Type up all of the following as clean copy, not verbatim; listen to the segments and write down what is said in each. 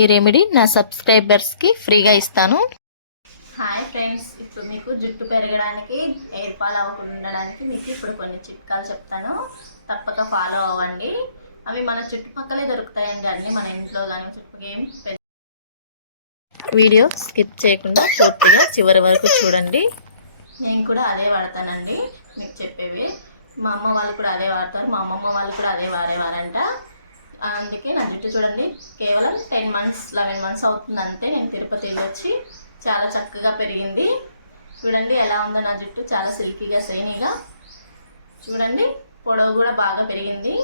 ఈ రెమెడీ నా సబ్స్క్రైబర్స్కి ఫ్రీగా ఇస్తాను. హాయ్ ఫ్రెండ్స్, ఇప్పుడు మీకు జుట్టు పెరగడానికి, ఎయిర్ ఫాల్ అవ్వకుండా ఉండడానికి మీకు ఇప్పుడు కొన్ని చిట్కాలు చెప్తాను. తప్పక ఫాలో అవ్వండి. అవి మన చుట్టుపక్కలే దొరుకుతాయండి, అన్నీ మన ఇంట్లో కానీ చుట్టుపక్కల. వీడియో స్కిప్ చేయకుండా పూర్తిగా చివరి వరకు చూడండి. నేను కూడా అదే వాడతానండి, మీకు చెప్పేవి. మా అమ్మ వాళ్ళు కూడా అదే వాడతారు, మా అమ్మమ్మ వాళ్ళు కూడా అదే వాడేవారంట. అందుకే నా జుట్టు చూడండి, కేవలం 10 months 11 months అవుతుంది అంతే. నేను తిరుపతి వచ్చి చాలా చక్కగా పెరిగింది. చూడండి ఎలా ఉందో నా జుట్టు, చాలా సిల్కీగా షైనీగా. చూడండి పొడవు కూడా బాగా పెరిగింది.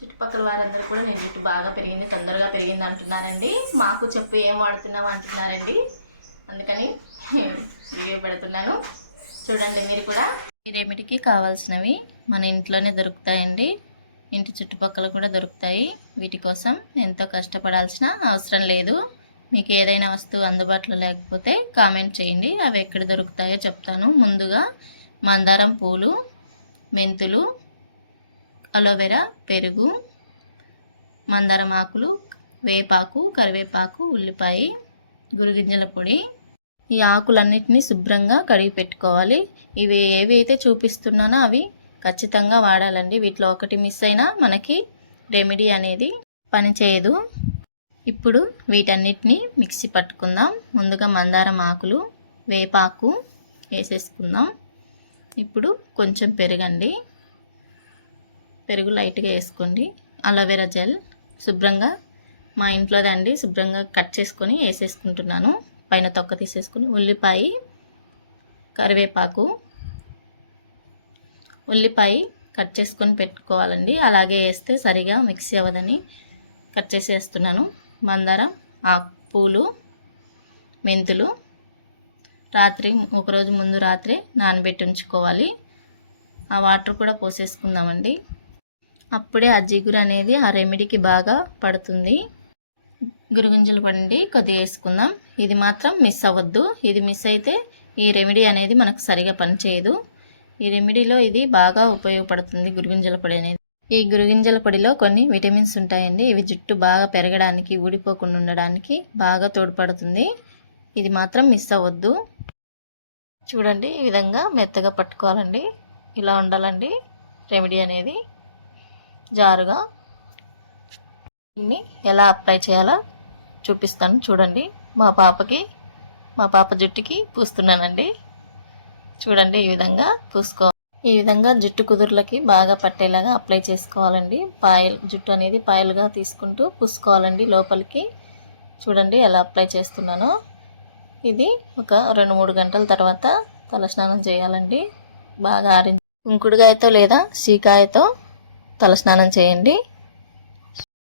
చుట్టుపక్కల వారందరూ కూడా నేను జుట్టు బాగా పెరిగింది, తొందరగా పెరిగింది అంటున్నారండి. మాకు చెప్పి ఏం వాడుతున్నాం అంటున్నారండి, అందుకని వీడియో పెడుతున్నాను. చూడండి మీరు కూడా. ఈ రెమెడీకి కావాల్సినవి మన ఇంట్లోనే దొరుకుతాయండి, ఇంటి చుట్టుపక్కల కూడా దొరుకుతాయి. వీటి కోసం ఎంతో కష్టపడాల్సిన అవసరం లేదు. మీకు ఏదైనా వస్తువు అందుబాటులో లేకపోతే కామెంట్ చేయండి, అవి ఎక్కడ దొరుకుతాయో చెప్తాను. ముందుగా మందారం పూలు, మెంతులు, అలోవెరా, పెరుగు, మందారం ఆకులు, వేపాకు, కరివేపాకు, ఉల్లిపాయ, గురుగింజల పొడి. ఈ ఆకులన్నిటినీ శుభ్రంగా కడిగి పెట్టుకోవాలి. ఇవి ఏవి అయితే చూపిస్తున్నానో అవి ఖచ్చితంగా వాడాలండి. వీటిలో ఒకటి మిస్ అయినా మనకి రెమెడీ అనేది పనిచేయదు. ఇప్పుడు వీటన్నిటిని మిక్సీ పట్టుకుందాం. ముందుగా మందారం ఆకులు, వేపాకు వేసేసుకుందాం. ఇప్పుడు కొంచెం పెరుగండి, పెరుగు లైట్గా వేసుకోండి. అలోవెరా జెల్ శుభ్రంగా మా ఇంట్లోదే అండి, శుభ్రంగా కట్ చేసుకొని వేసేసుకుంటున్నాను. పైన తొక్క తీసేసుకుని, ఉల్లిపాయ, కరివేపాకు, ఉల్లిపాయ కట్ చేసుకొని పెట్టుకోవాలండి. అలాగే వేస్తే సరిగా మిక్సీ అవ్వదని కట్ చేసేస్తున్నాను. మందారం ఆకు పూలు, మెంతులు రాత్రి ఒకరోజు ముందు రాత్రి నానబెట్టి ఉంచుకోవాలి. ఆ వాటర్ కూడా పోసేసుకుందామండి. అప్పుడే ఆ జిగురు అనేది ఆ రెమెడీకి బాగా పడుతుంది. గురుగుంజలు పండి కొద్దిగా వేసుకుందాం. ఇది మాత్రం మిస్ అవ్వద్దు. ఇది మిస్ అయితే ఈ రెమెడీ అనేది మనకు సరిగా పనిచేయదు. ఈ రెమెడీలో ఇది బాగా ఉపయోగపడుతుంది, గురుగుంజల పొడి అనేది. ఈ గురుగుంజల పొడిలో కొన్ని విటమిన్స్ ఉంటాయండి. ఇవి జుట్టు బాగా పెరగడానికి, ఊడిపోకుండా ఉండడానికి బాగా తోడ్పడుతుంది. ఇది మాత్రం మిస్ అవ్వద్దు. చూడండి ఈ విధంగా మెత్తగా పట్టుకోవాలండి. ఇలా ఉండాలండి రెమెడీ అనేది, జారుగా. దీన్ని ఎలా అప్లై చేయాలో చూపిస్తాను చూడండి. మా పాప జుట్టుకి పూస్తున్నానండి. చూడండి ఈ విధంగా ఈ విధంగా జుట్టు కుదుర్లకి బాగా పట్టేలాగా అప్లై చేసుకోవాలండి. జుట్టు అనేది పాయలుగా తీసుకుంటూ పూసుకోవాలండి లోపలికి. చూడండి ఎలా అప్లై చేస్తున్నానో. ఇది ఒక 2-3 గంటల తర్వాత తలస్నానం చేయాలండి. బాగా ఆరించి కుంకుడుగాయతో లేదా శీకాయతో తలస్నానం చేయండి.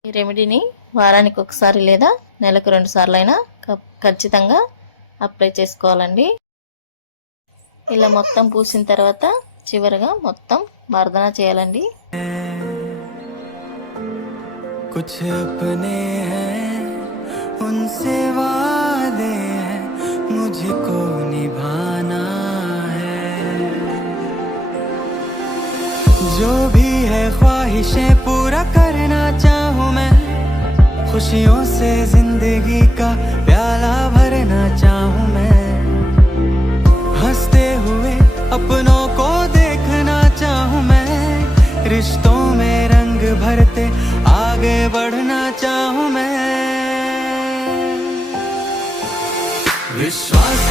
ఈ రెమెడీని వారానికి ఒకసారి లేదా నెలకు 2 సార్లు అయినా ఖచ్చితంగా అప్లై చేసుకోవాలండి. ఇలా మొత్తం పూసిన తర్వాత చివరగా మొత్తం మర్దన చేయాలండి. కుछ अपने हैं उनसे वादे हैं मुझको निभाना है जो भी है ख्वाहिशें पूरा करना चाहूँ मैं खुशियों से जिंदगी का प्याला भरना चाहूँ मैं हंसते हुए अपनों को देखना चाहूँ मैं रिश्तों में रंग भरते आगे बढ़ना चाहूँ मैं विश्वास